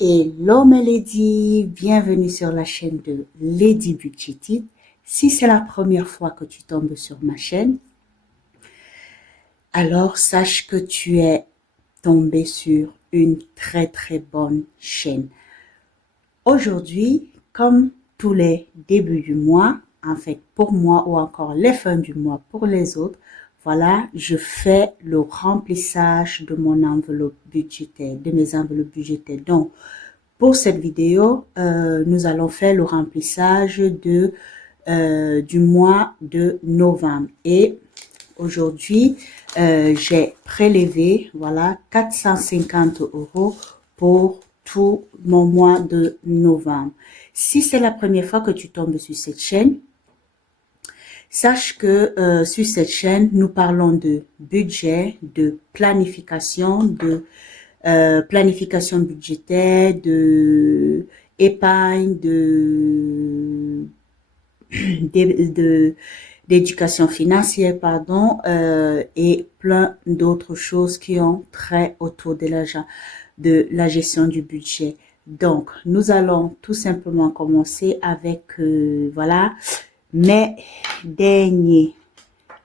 Hello mes ladies, bienvenue sur la chaîne de Lady Budgetit. Si c'est la première fois que tu tombes sur ma chaîne, alors sache que tu es tombé sur une très bonne chaîne. Aujourd'hui, comme tous les débuts du mois, en fait pour moi ou encore les fins du mois pour les autres, voilà, je fais le remplissage de mon enveloppe budgétaire, de mes enveloppes budgétaires. Donc, pour cette vidéo, nous allons faire le remplissage du mois de novembre. Et aujourd'hui, j'ai prélevé, voilà, 450 € pour tout mon mois de novembre. Si c'est la première fois que tu tombes sur cette chaîne, sache que sur cette chaîne, nous parlons de budget, de planification, de planification budgétaire, de épargne, d'éducation financière, pardon, et plein d'autres choses qui ont trait autour de la gestion du budget. Donc, nous allons tout simplement commencer avec, voilà, mes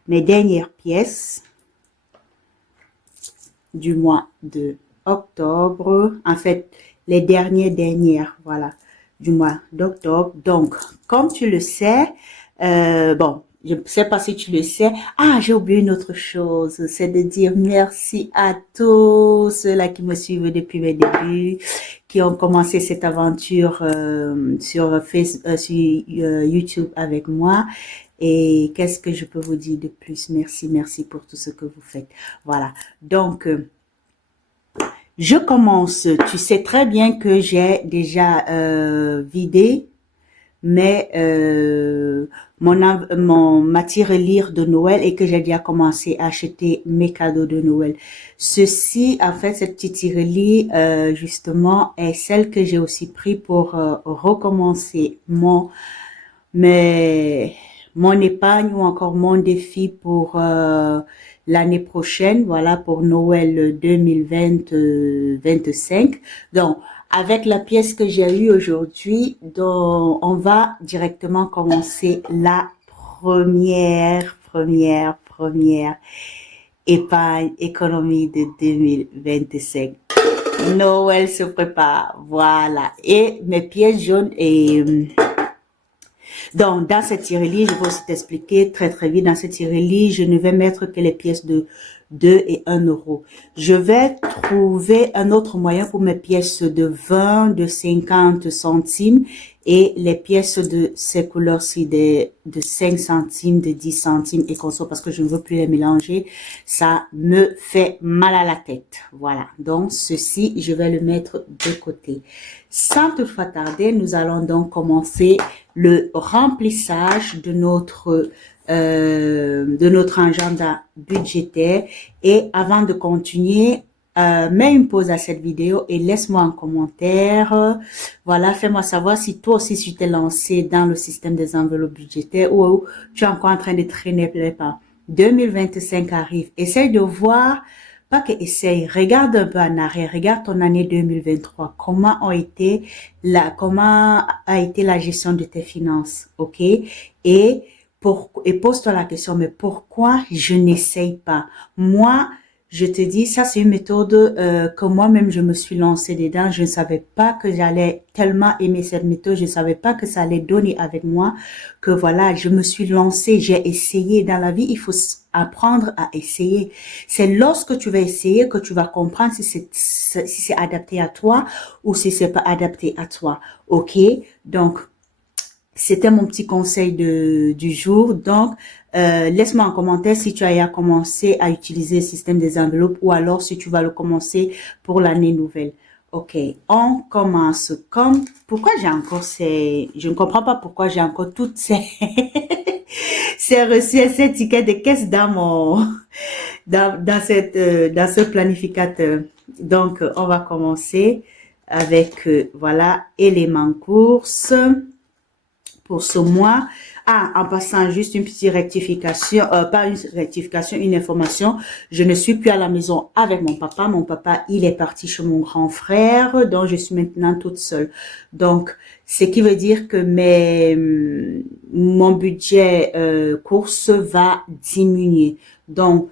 dernières pièces du mois de octobre, en fait, les dernières, voilà, du mois d'octobre. Donc, comme tu le sais, bon, je ne sais pas si tu le sais. Ah, j'ai oublié une autre chose, c'est de dire merci à tous ceux-là qui me suivent depuis mes débuts, qui ont commencé cette aventure sur YouTube avec moi. Et qu'est-ce que je peux vous dire de plus? Merci pour tout ce que vous faites. Voilà. Donc, je commence. Tu sais très bien que j'ai déjà vidé ma tirelire de Noël et que j'ai déjà commencé à acheter mes cadeaux de Noël. Ceci, en fait, cette petite tirelire, justement, est celle que j'ai aussi pris pour recommencer mon épargne ou encore mon défi pour l'année prochaine, voilà, pour Noël 2025. Donc, avec la pièce que j'ai eue aujourd'hui, donc on va directement commencer la première épargne économie de 2025. Noël se prépare, voilà. Et mes pièces jaunes et donc, dans cette tirelire, je vais aussi t'expliquer très vite. Dans cette tirelire, je ne vais mettre que les pièces de 2 et 1 euro. Je vais trouver un autre moyen pour mes pièces de 20, de 50 centimes et les pièces de ces couleurs-ci de 5 centimes, de 10 centimes et conso parce que je ne veux plus les mélanger. Ça me fait mal à la tête. Voilà. Donc, ceci, je vais le mettre de côté. Sans toutefois tarder, nous allons donc commencer le remplissage de notre agenda budgétaire. Et avant de continuer, mets une pause à cette vidéo et laisse-moi un commentaire. Voilà, fais-moi savoir si toi aussi tu t'es lancé dans le système des enveloppes budgétaires ou tu es encore en train de traîner pas. 2025 arrive. Essaye de voir, pas que essaye, regarde un peu en arrière, regarde ton année 2023. Comment a été la gestion de tes finances, ok? Et pose-toi la question, mais pourquoi je n'essaye pas? Moi, je te dis, ça c'est une méthode que moi-même je me suis lancée dedans. Je ne savais pas que j'allais tellement aimer cette méthode. Je ne savais pas que ça allait donner avec moi. Que voilà, je me suis lancée, j'ai essayé. Dans la vie, il faut apprendre à essayer. C'est lorsque tu vas essayer que tu vas comprendre si c'est adapté à toi ou si c'est pas adapté à toi. Ok? Donc, c'était mon petit conseil du jour. Donc, laisse-moi en commentaire si tu as commencé à utiliser le système des enveloppes ou alors si tu vas le commencer pour l'année nouvelle. Ok, on commence pourquoi j'ai encore je ne comprends pas pourquoi j'ai encore toutes ces, ces reçus et ces tickets de caisse dans ce planificateur. Donc, on va commencer avec, voilà, éléments courses. pour ce mois. Ah, en passant, juste une petite rectification, pas une rectification, une information. Je ne suis plus à la maison avec mon papa. Mon papa, il est parti chez mon grand frère, donc je suis maintenant toute seule. Donc, ce qui veut dire que mon budget course va diminuer. Donc,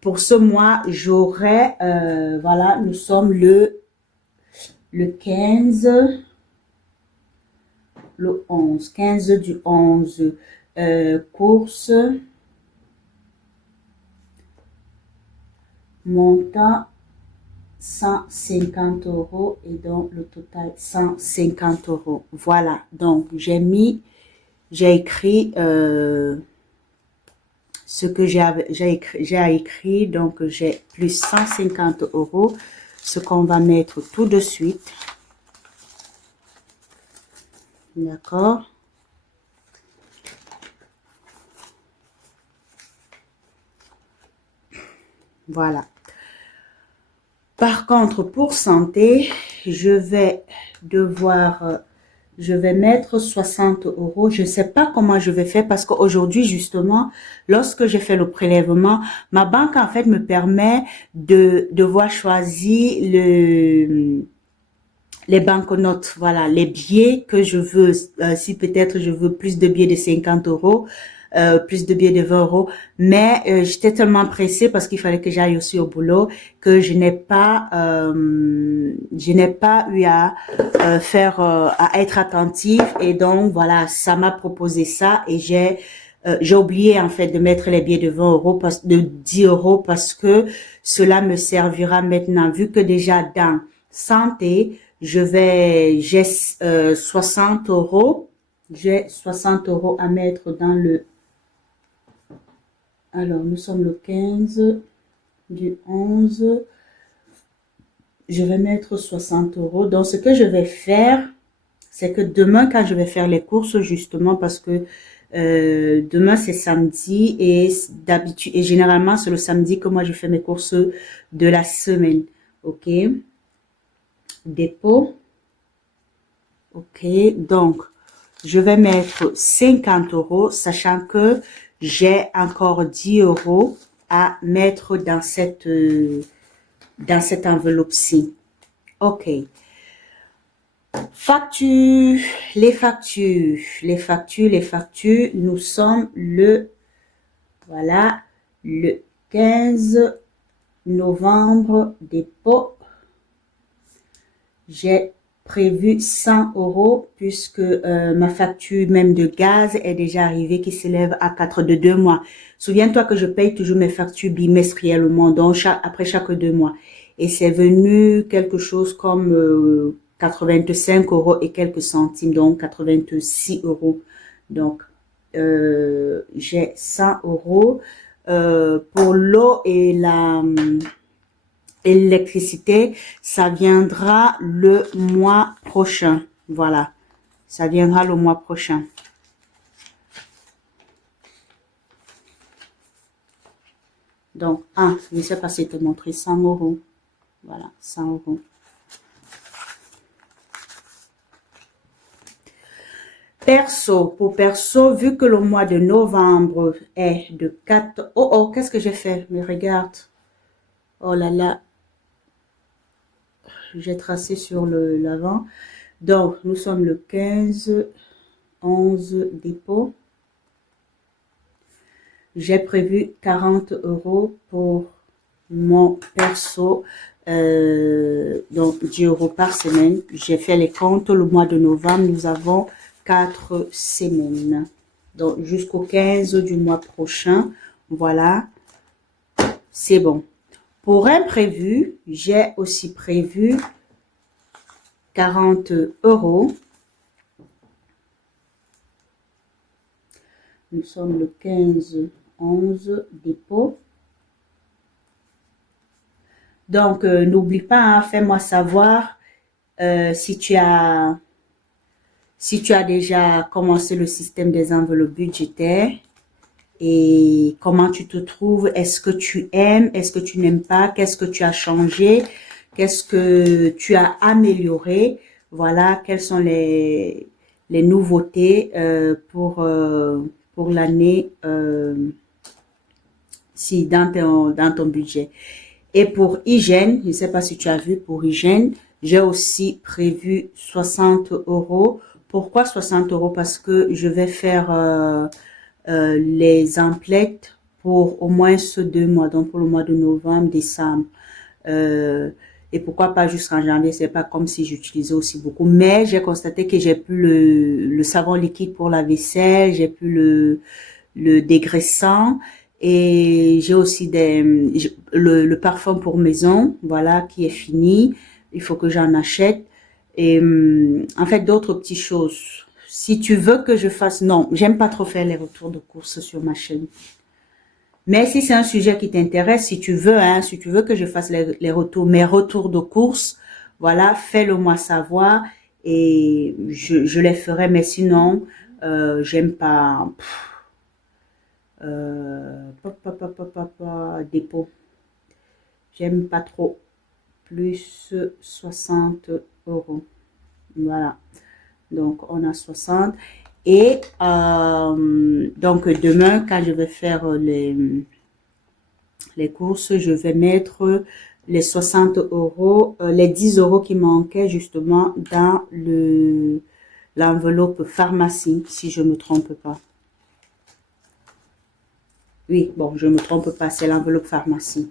pour ce mois, j'aurai, voilà, nous sommes le 15, le 11, 15 du 11, course, montant 150 € et donc le total 150 €. Voilà, donc j'ai écrit ce que j'ai écrit, donc j'ai plus 150 €, ce qu'on va mettre tout de suite. D'accord. Voilà. Par contre, pour santé, je vais mettre 60 €. Je ne sais pas comment je vais faire parce qu'aujourd'hui, justement, lorsque j'ai fait le prélèvement, ma banque, en fait, me permet de devoir choisir les banconotes, voilà, les billets que je veux. Si peut-être je veux plus de billets de 50 €, plus de billets de 20 €, mais j'étais tellement pressée parce qu'il fallait que j'aille aussi au boulot que je n'ai pas eu à à être attentive, et donc voilà, ça m'a proposé ça et j'ai oublié en fait de mettre les billets de 20 €, de 10 € parce que cela me servira maintenant, vu que déjà dans santé, j'ai 60 €. J'ai 60 € à mettre dans le... Alors, nous sommes le 15 du 11. Je vais mettre 60 €. Donc, ce que je vais faire, c'est que demain, quand je vais faire les courses, justement, parce que demain, c'est samedi et d'habitude, et généralement, c'est le samedi que moi, je fais mes courses de la semaine. OK? Dépôt. OK, donc, je vais mettre 50 €, sachant que j'ai encore 10 € à mettre dans cette enveloppe-ci. OK. Facture, les factures. Nous sommes voilà, le 15 novembre, dépôt. J'ai prévu 100 € puisque ma facture même de gaz est déjà arrivée, qui s'élève à 4 de 2 mois. Souviens-toi que je paye toujours mes factures bimestriellement, donc après chaque 2 mois. Et c'est venu quelque chose comme 85 € et quelques centimes, donc 86 €. Donc, j'ai 100 € pour l'eau et l'électricité, ça viendra le mois prochain. Voilà, ça viendra le mois prochain. Donc, je ne sais pas si je te montrer 100 €. Voilà, 100 €. Perso, pour perso, vu que le mois de novembre est de 4... Oh, qu'est-ce que j'ai fait? Mais regarde. Oh là là. J'ai tracé sur l'avant. Donc, nous sommes le 15, 11, dépôt. J'ai prévu 40 € pour mon perso, donc 10 € par semaine. J'ai fait les comptes. Le mois de novembre, nous avons 4 semaines. Donc, jusqu'au 15 du mois prochain, voilà, c'est bon. Pour imprévu, j'ai aussi prévu 40 €. Nous sommes le 15, 11, dépôt. Donc, n'oublie pas, fais-moi savoir si tu as déjà commencé le système des enveloppes budgétaires et comment tu te trouves. Est-ce que tu aimes? Est-ce que tu n'aimes pas? Qu'est-ce que tu as changé? Qu'est-ce que tu as amélioré? Voilà, quelles sont les les nouveautés pour l'année si dans ton budget. Et pour hygiène, je ne sais pas si tu as vu, pour hygiène, j'ai aussi prévu 60 euros. Pourquoi 60 euros? Parce que je vais faire les emplettes pour au moins ce 2 mois, donc pour le mois de novembre, décembre. Euh, et pourquoi pas jusqu'en janvier, c'est pas comme si j'utilisais aussi beaucoup. Mais j'ai constaté que j'ai plus le savon liquide pour la vaisselle, j'ai plus le dégraissant et j'ai aussi le parfum pour maison, voilà, qui est fini. Il faut que j'en achète. Et en fait, d'autres petites choses. Si tu veux que je fasse, non, j'aime pas trop faire les retours de courses sur ma chaîne. Mais si c'est un sujet qui t'intéresse, si tu veux, hein, si tu veux que je fasse les retours, mes retours de course, voilà, fais-le moi savoir et je les ferai. Mais sinon, j'aime pas. Dépôt. J'aime pas trop. Plus 60 euros. Voilà. Donc, on a 60. Et donc, demain, quand je vais faire les courses, je vais mettre les 60 euros, les 10 euros qui manquaient justement dans l'enveloppe pharmacie, si je me trompe pas. Oui, bon, je me trompe pas, c'est l'enveloppe pharmacie.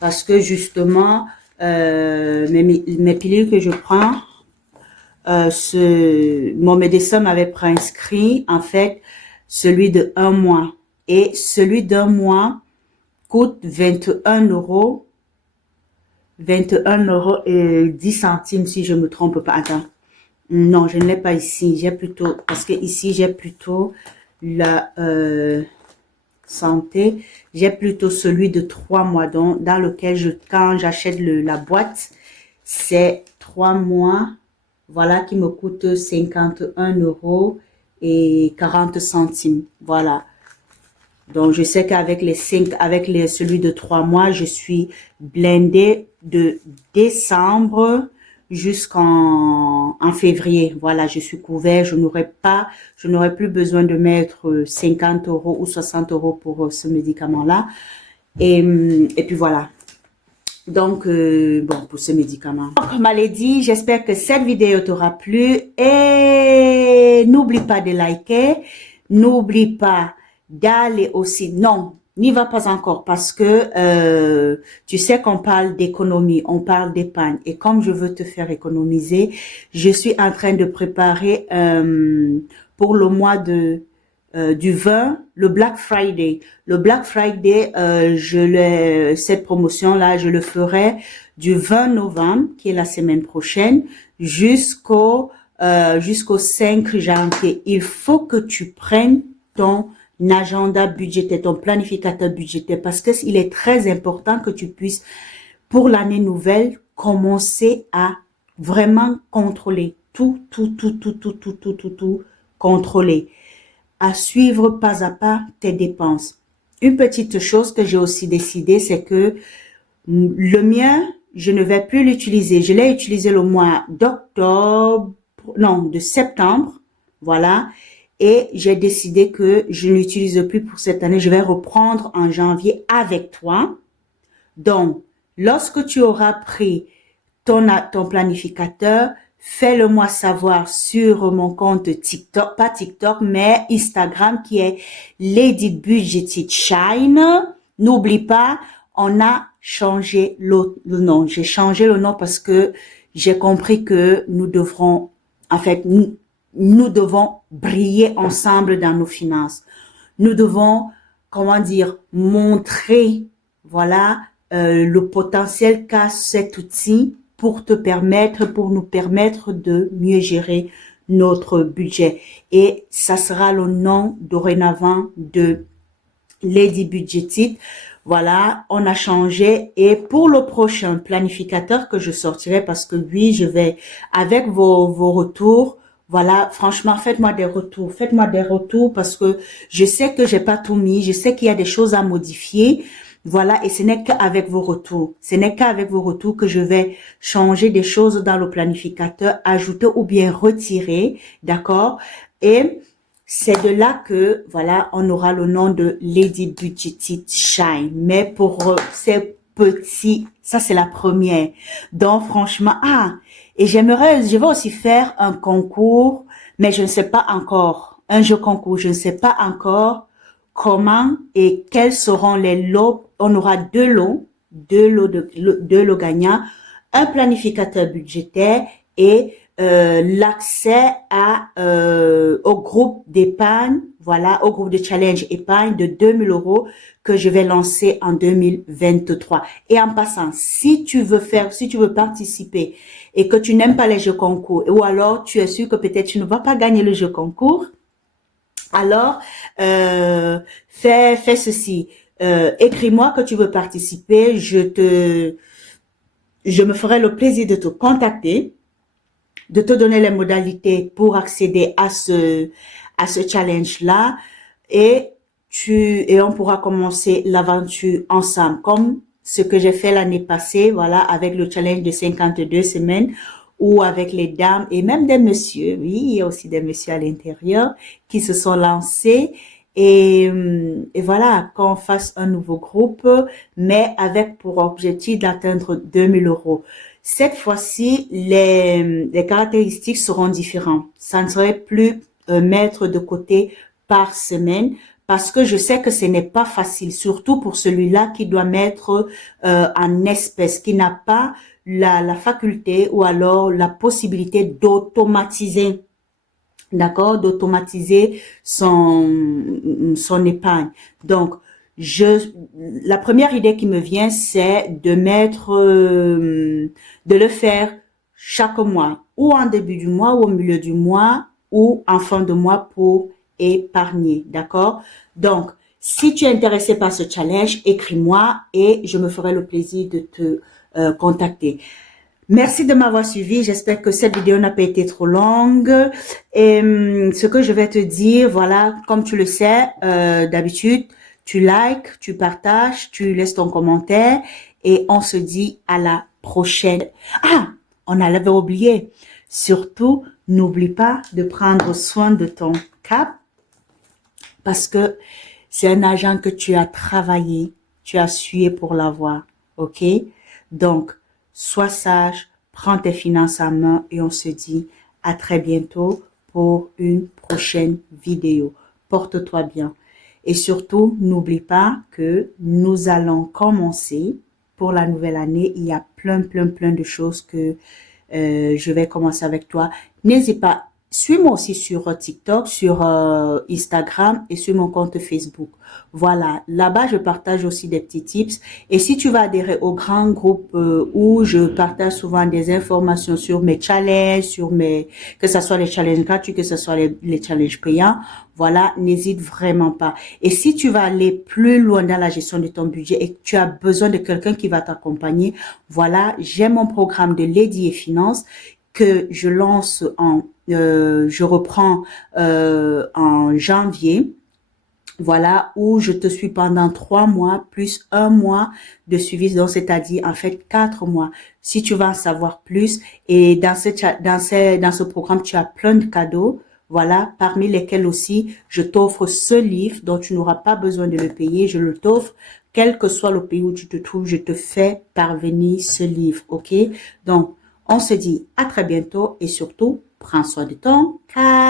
Parce que justement, mes pilules que je prends, mon médecin m'avait prescrit, en fait, celui de 1 mois. Et celui d'1 mois coûte 21 euros. 21 euros et 10 centimes, si je me trompe pas. Attends. Non, je ne l'ai pas ici. J'ai plutôt, parce que ici, j'ai plutôt la santé. J'ai plutôt celui de 3 mois, donc, dans lequel quand j'achète la boîte, c'est 3 mois. Voilà, qui me coûte 51 euros et 40 centimes. Voilà. Donc, je sais qu'avec celui de 3 mois, je suis blindée de décembre jusqu'en février. Voilà, je suis couvert. Je n'aurai plus besoin de mettre 50 euros ou 60 euros pour ce médicament-là. Et puis voilà. Donc, bon, pour ce médicament. Donc, comme je l'ai dit, j'espère que cette vidéo t'aura plu. Et n'oublie pas de liker. N'oublie pas d'aller aussi. Non, n'y va pas encore parce que tu sais qu'on parle d'économie, on parle d'épargne. Et comme je veux te faire économiser, je suis en train de préparer pour le mois du 20, le Black Friday. Le Black Friday, cette promotion-là, je le ferai du 20 novembre, qui est la semaine prochaine, jusqu'au 5 janvier. Il faut que tu prennes ton agenda budgétaire, ton planificateur budgétaire, parce que il est très important que tu puisses, pour l'année nouvelle, commencer à vraiment contrôler tout, contrôler, à suivre pas à pas tes dépenses. Une petite chose que j'ai aussi décidé, c'est que le mien, je ne vais plus l'utiliser. Je l'ai utilisé le mois de septembre, voilà. Et j'ai décidé que je ne l'utilise plus pour cette année. Je vais reprendre en janvier avec toi. Donc, lorsque tu auras pris ton planificateur, fais-le-moi savoir sur mon compte TikTok, pas TikTok, mais Instagram qui est Lady Budgeted Shine. N'oublie pas, on a changé le nom. J'ai changé le nom parce que j'ai compris que nous devrons, en fait, nous devons briller ensemble dans nos finances. Nous devons, comment dire, montrer, voilà, le potentiel qu'a cet outil pour nous permettre de mieux gérer notre budget. Et ça sera le nom dorénavant de Lady Budgeted. Voilà, on a changé. Et pour le prochain planificateur que je sortirai, parce que oui, je vais, avec vos retours, voilà, franchement, faites-moi des retours. Faites-moi des retours parce que je sais que j'ai pas tout mis. Je sais qu'il y a des choses à modifier. Voilà, et ce n'est qu'avec vos retours. Ce n'est qu'avec vos retours que je vais changer des choses dans le planificateur, ajouter ou bien retirer, d'accord? Et c'est de là que, voilà, on aura le nom de Lady Budgeted Shine. Mais pour ces petits, ça c'est la première. Donc franchement, et je vais aussi faire un concours, mais je ne sais pas encore, un jeu concours, je ne sais pas encore comment et quels seront les lots. On aura deux lots gagnants, un planificateur budgétaire et l'accès au groupe d'épargne, voilà, au groupe de challenge épargne de 2000 euros que je vais lancer en 2023. Et en passant, si tu veux participer et que tu n'aimes pas les jeux concours, ou alors tu es sûr que peut-être tu ne vas pas gagner le jeu concours, alors fais ceci. Écris-moi que tu veux participer, je me ferai le plaisir de te contacter, de te donner les modalités pour accéder à ce challenge-là et on pourra commencer l'aventure ensemble comme ce que j'ai fait l'année passée, voilà, avec le challenge de 52 semaines ou avec les dames et même des messieurs, oui, il y a aussi des messieurs à l'intérieur qui se sont lancés et voilà, qu'on fasse un nouveau groupe, mais avec pour objectif d'atteindre 2000 euros. Cette fois-ci, les caractéristiques seront différentes. Ça ne serait plus mettre de côté par semaine parce que je sais que ce n'est pas facile, surtout pour celui-là qui doit mettre en espèces, qui n'a pas la faculté ou alors la possibilité d'automatiser. D'accord, d'automatiser son épargne. Donc, la première idée qui me vient, c'est de de le faire chaque mois, ou en début du mois, ou au milieu du mois, ou en fin de mois pour épargner. D'accord? Donc, si tu es intéressé par ce challenge, écris-moi et je me ferai le plaisir de te contacter. Merci de m'avoir suivi. J'espère que cette vidéo n'a pas été trop longue. Et ce que je vais te dire, voilà, comme tu le sais, d'habitude, tu likes, tu partages, tu laisses ton commentaire et on se dit à la prochaine. On avait oublié. Surtout, n'oublie pas de prendre soin de ton cap parce que c'est un argent que tu as travaillé, tu as sué pour l'avoir. OK? Donc, sois sage, prends tes finances en main et on se dit à très bientôt pour une prochaine vidéo. Porte-toi bien. Et surtout, n'oublie pas que nous allons commencer pour la nouvelle année. Il y a plein de choses que je vais commencer avec toi. N'hésite pas. Suis-moi aussi sur TikTok, sur Instagram et sur mon compte Facebook. Voilà, là-bas, je partage aussi des petits tips. Et si tu vas adhérer au grand groupe où je partage souvent des informations sur mes challenges, que ce soit les challenges gratuits, que ce soit les challenges payants, voilà, n'hésite vraiment pas. Et si tu vas aller plus loin dans la gestion de ton budget et que tu as besoin de quelqu'un qui va t'accompagner, voilà, j'ai mon programme de Lady et Finance que je lance je reprends en janvier, voilà, où je te suis pendant 3 mois plus 1 mois de suivi, donc c'est-à-dire en fait 4 mois. Si tu veux en savoir plus, et dans ce programme, tu as plein de cadeaux, voilà, parmi lesquels aussi, je t'offre ce livre dont tu n'auras pas besoin de le payer, je le t'offre, quel que soit le pays où tu te trouves, je te fais parvenir ce livre, ok? Donc, on se dit à très bientôt et surtout, prends soin de ton cas.